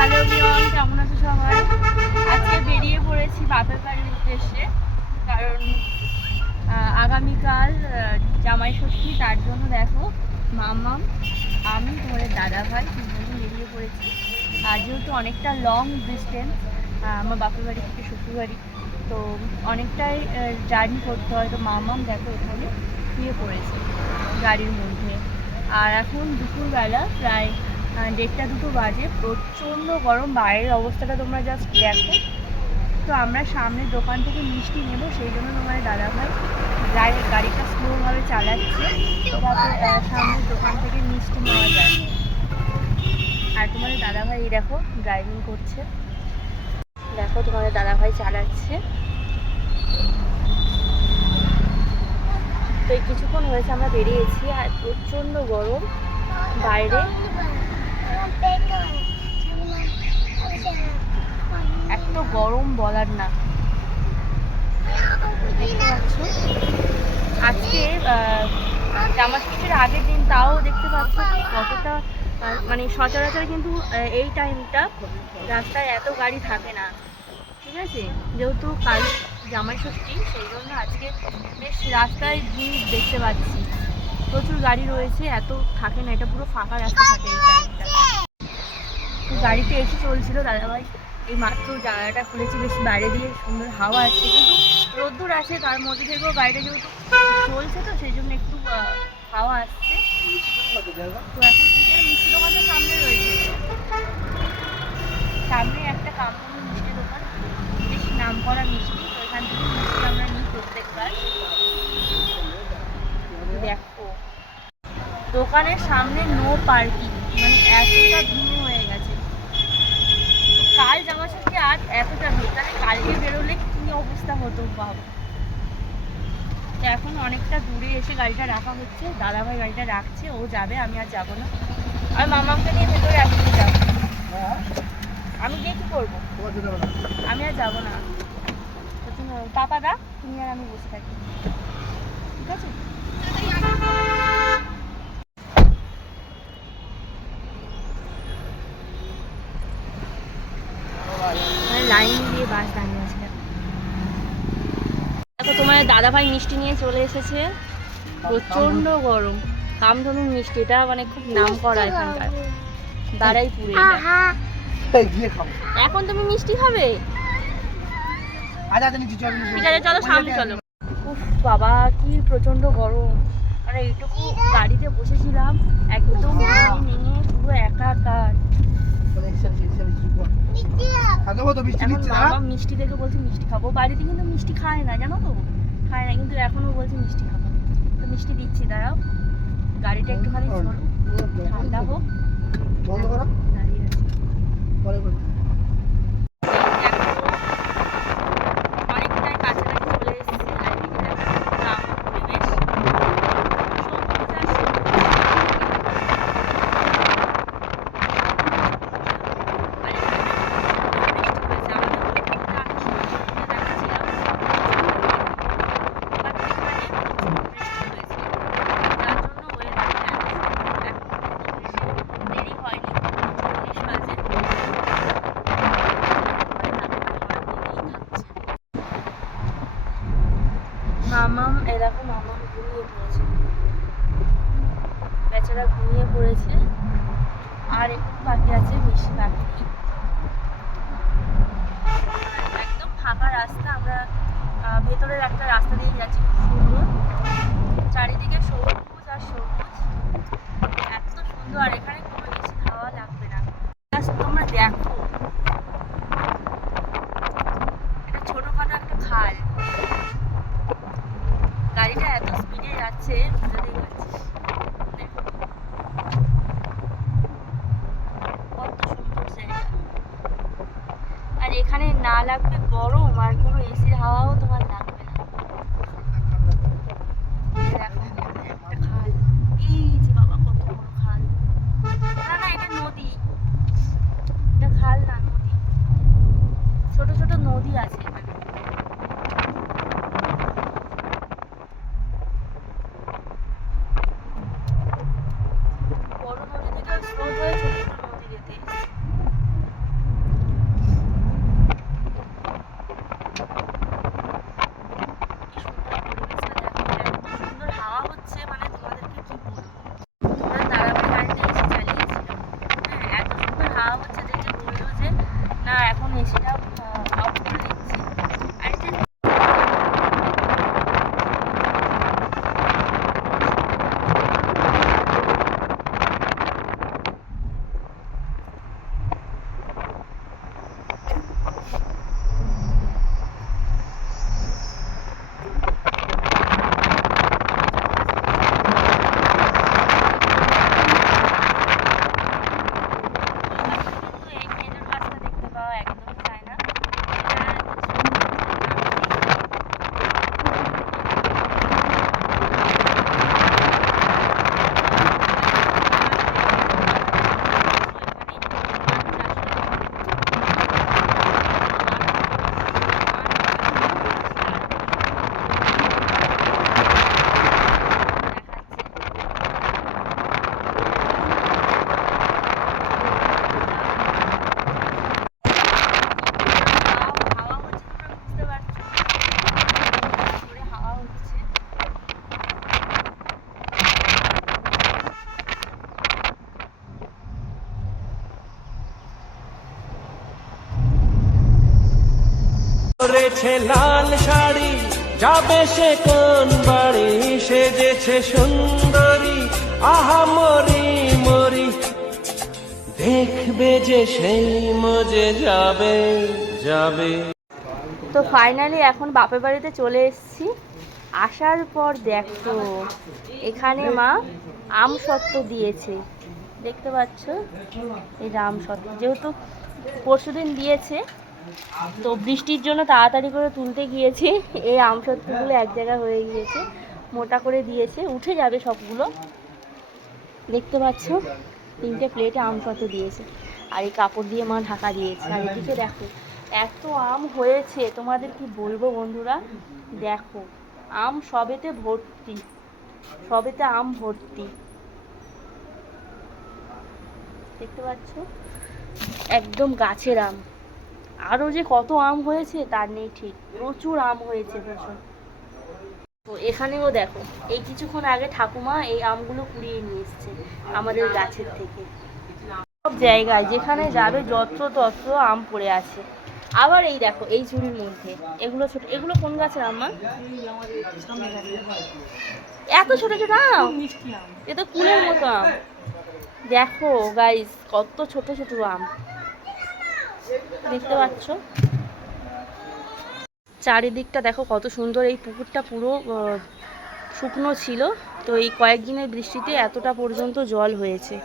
Hello everyone, কেমন আছো সবাই? আজকে বেরিয়ে পড়েছি বাপের বাড়ির উদ্দেশ্যে, কারণ আগামীকাল জামাই ষষ্ঠী। তার জন্য দেখো মামাম, আমি তোমাদের দাদা ভাই তিনজনে বেরিয়ে পড়েছি। আর যেহেতু অনেকটা লং ডিস্টেন্স আমার বাপের বাড়ি থেকে শ্বশুর বাড়ি, তো অনেকটাই জার্নি করতে হয়। তো মামাম দেখো এখানে শুয়ে পড়েছে গাড়ির মধ্যে। আর এখন দুপুরবেলা প্রায় 1:30-2 বাজে। প্রচণ্ড গরম, বাইরের অবস্থাটা তোমরা জাস্ট দেখো। তো আমরা সামনের দোকান থেকে মিষ্টি নেব, সেই জন্য তোমাদের দাদাভাই গাড়িটা স্লোভাবে চালাচ্ছে যাতে সামনের দোকান থেকে মিষ্টি নেওয়া যায়। আর তোমাদের দাদাভাই এই দেখো ড্রাইভিং করছে, দেখো তোমাদের দাদাভাই চালাচ্ছে। তো এই কিছুক্ষণ হয়েছে আমরা বেরিয়েছি, আর প্রচণ্ড গরম বাইরে। এত গরম বলার না। দেখতে পাচ্ছ আজকে জামা ষষ্ঠীর আগের দিন, তাও দেখতে পাচ্ছ কতটা মানে সচরাচর কিন্তু এই টাইমটা রাস্তায় এত গাড়ি থাকে না, ঠিক আছে? যেহেতু কাল জামাই ষষ্ঠী, সেই জন্য আজকে বেশ রাস্তায় ভিড় দেখতে পাচ্ছি, প্রচুর গাড়ি রয়েছে, এত থাকে না, এটা পুরো ফাঁকা রাস্তা থাকে এই টাইমটা। গাড়িতে এসে চলছিল, দাদাভাই এই মাত্র জায়গাটা খুলেছি, বেশ বাইরে দিয়ে সুন্দর হাওয়া আসছে, কিন্তু রোদ্দুর আছে, তার মধ্যে থেকেও গাড়িটা যেহেতু চলছে তো সেই জন্য একটু হাওয়া আসছে। তো এখন এখানে মিষ্টি দোকানটা সামনে রয়েছে, সামনে একটা কামরাঙ্গা মিষ্টি দোকান, বেশ নাম করা মিষ্টি। তো এখান থেকে মিষ্টি আমরা নিই প্রত্যেকবার। দেখো দোকানের সামনে নো পার্কিং, মানে এতটা ভিড় হয়ে গেছে। কাল জামা ষষ্ঠী, আজ এতটা ভিড়, তাহলে কালকে বেরোলে কী অবস্থা হতো বাবা। তো এখন অনেকটা দূরে এসে গাড়িটা রাখা হচ্ছে, দাদাভাই গাড়িটা রাখছে, ও যাবে, আমি আর যাবো না। আর মামাকে নিয়ে ভেতরে আসতে যাবো, আমি গিয়ে কী করবো, আমি আর যাবো না। পাপা দা, তুমি আর আমি বসে থাকি, ঠিক আছে? লাইন দিয়ে বাস দাঁড়িয়ে আছে। দেখো তোমার দাদাভাই মিষ্টি নিয়ে চলে এসেছে, প্রচণ্ড গরম। কামধনুর মিষ্টি, এটা মানে খুব নাম করা এখানকার, বারাইপুরে। এখন তুমি মিষ্টি খাবে? ঠিক আছে, চলো সামনে চলো। উফ বাবা, কি প্রচণ্ড গরম, মানে এইটুকু গাড়িতে বসেছিলাম, একদম নেমে পুরো একাকার। এখন মিষ্টি দেখে বলছি মিষ্টি খাবো, বাড়িতে কিন্তু মিষ্টি খায় না, জানো তো, খায় না, কিন্তু এখনো বলছে মিষ্টি খাবো। তো মিষ্টি দিচ্ছি, দাঁড়াও, গাড়িটা একটুখানি ঠান্ডা হোক, দাঁড়িয়ে আছি। অনেকটাই কাছাকাছি চলে এসেছি, আর এদিকে দেখো গ্রাম পরিবেশ, সবুজ আর সবুজ। মামাম, এরকম মামাম ঘুমিয়ে পড়েছে, বেচারা ঘুমিয়ে পড়েছে। আর একটু বাকি আছে, বেশি বাকি নেই, একদম ফাঁকা রাস্তা। আমরা ভেতরের একটা রাস্তা দিয়ে যাচ্ছি, খুব সুন্দর, চারিদিকে সবুজ আর সবুজ, এত সুন্দর। আর এখানে কোনো বেশি হাওয়া লাগবে না, তোমরা দেখো এটা ছোটখাটো একটা খাল, গাড়িটা এত স্পিডে যাচ্ছে, বুঝতেই পারছিস। কত সুন্দর জায়গা, আর এখানে না লাগবে গরম, আর কোনো এসির হাওয়াও তোমার লাগবে না। একটা খাল, এই যে বাবা কত বড় খাল, না না এটা নদী, এটা খাল না, নদী, ছোট ছোট নদী আছে এখানে। বড় নদী থেকে স্রোত হয়ে ছোট ছোট নদী যেতে, পরেছে লাল শাড়ি, যাবে সে কোন বাড়ি, সেজেছে সুন্দরী, আহা মরি মরি, দেখবে যে সেই মজে যাবে যাবে। তো ফাইনালি এখন বাপের বাড়িতে চলে এসেছি। আসার পর দেখো এখানে মা আম সত্ত্ব দিয়েছে, দেখতে পাচ্ছ? এই আম সত্ত্ব যেহেতু পরশুদিন দিয়েছে, তো বৃষ্টির জন্য তাড়াতাড়ি করে তুলতে গিয়েছি, এই আম সত্ত্বগুলো এক জায়গায় হয়ে গিয়েছে, মোটা করে দিয়েছে, উঠে যাবে সবগুলো। দেখতে পাচ্ছ 3টে প্লেটে আম সত্ত্ব দিয়েছে, আর এই কাপড় দিয়ে মা ঢাকা দিয়েছে। আর এদিকে দেখো এত আম হয়েছে, তোমাদের কি বলবো বন্ধুরা, দেখো আম সবেতে ভর্তি, সবেতে আম ভর্তি, দেখতে পাচ্ছ? একদম গাছের আম। আরও যে কত আম হয়েছে তার নেই ঠিক, প্রচুর আম হয়েছে, প্রচুর। তো এখানেও দেখো এই কিছুক্ষণ আগে ঠাকুমা এই আমগুলো কুড়িয়ে নিয়ে এসছে আমাদের গাছের থেকে। সব জায়গায় যেখানে যাবে যত্র তত্র আম পড়ে আছে। আবার এই দেখো এই ঝুড়ির মধ্যে এগুলো ছোট, এগুলো কোন গাছের আম মা? এত ছোট ছোট আম, এ তো কুলের মতো আম। দেখো গাইস কত ছোট ছোট আম, দেখতে পাচ্ছ? চারিদিকটা দেখো কত সুন্দর। এই পুকুরটা পুরো শুকনো ছিল, তো এই কয়েকদিনের বৃষ্টিতে এতটা পর্যন্ত জল হয়েছে।